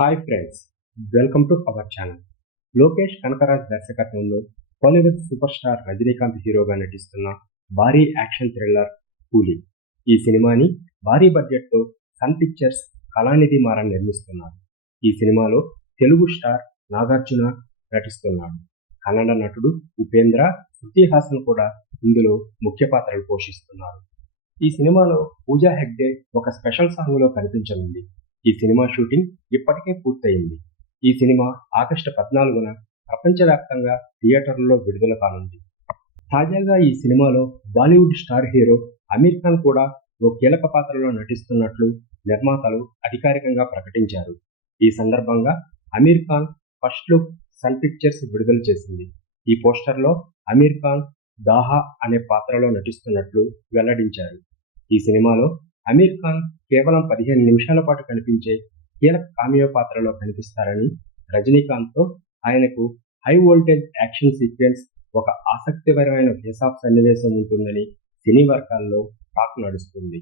Hi friends, welcome to our channel. Lokesh Kanagaraj దర్శకత్వంలో Bollywood super star Rajinikanth హీరోగా నటిస్తున్న భారీ యాక్షన్ థ్రిల్లర్ కూలీ. ఈ సినిమాని భారీ బడ్జెట్తో సన్ పిక్చర్స్ కళానిధి మారన్ నిర్మిస్తున్నారు. ఈ సినిమాలో తెలుగు స్టార్ నాగార్జున నటిస్తున్నాడు. కన్నడ నటుడు ఉపేంద్ర, శృతి హాసన్ కూడా ఇందులో ముఖ్య పాత్రలు పోషిస్తున్నారు. ఈ సినిమాలో పూజా హెగ్డే ఒక స్పెషల్ సాంగ్లో కనిపించనుంది. ఈ సినిమా షూటింగ్ ఇప్పటికే పూర్తయింది. ఈ సినిమా ఆగస్టు 14న ప్రపంచవ్యాప్తంగా థియేటర్లలో విడుదల కానుంది. తాజాగా ఈ సినిమాలో బాలీవుడ్ స్టార్ హీరో అమీర్ ఖాన్ కూడా ఓ కీలక పాత్రలో నటిస్తున్నట్లు నిర్మాతలు అధికారికంగా ప్రకటించారు. ఈ సందర్భంగా Aamir Khan first look Sun Pictures విడుదల చేసింది. ఈ పోస్టర్లో అమీర్ ఖాన్ దాహా అనే పాత్రలో నటిస్తున్నట్లు వెల్లడించారు. ఈ సినిమాలో అమీర్ ఖాన్ కేవలం 15 నిమిషాల పాటు కనిపించే కీలక కామియో పాత్రలో కనిపిస్తారని, రజనీకాంత్తో ఆయనకు హై వోల్టేజ్ యాక్షన్ సీక్వెన్స్, ఒక ఆసక్తికరమైన ఫేస్ ఆఫ్ సన్నివేశం ఉంటుందని సినీ వర్గాల్లో టాక్ నడుస్తుంది.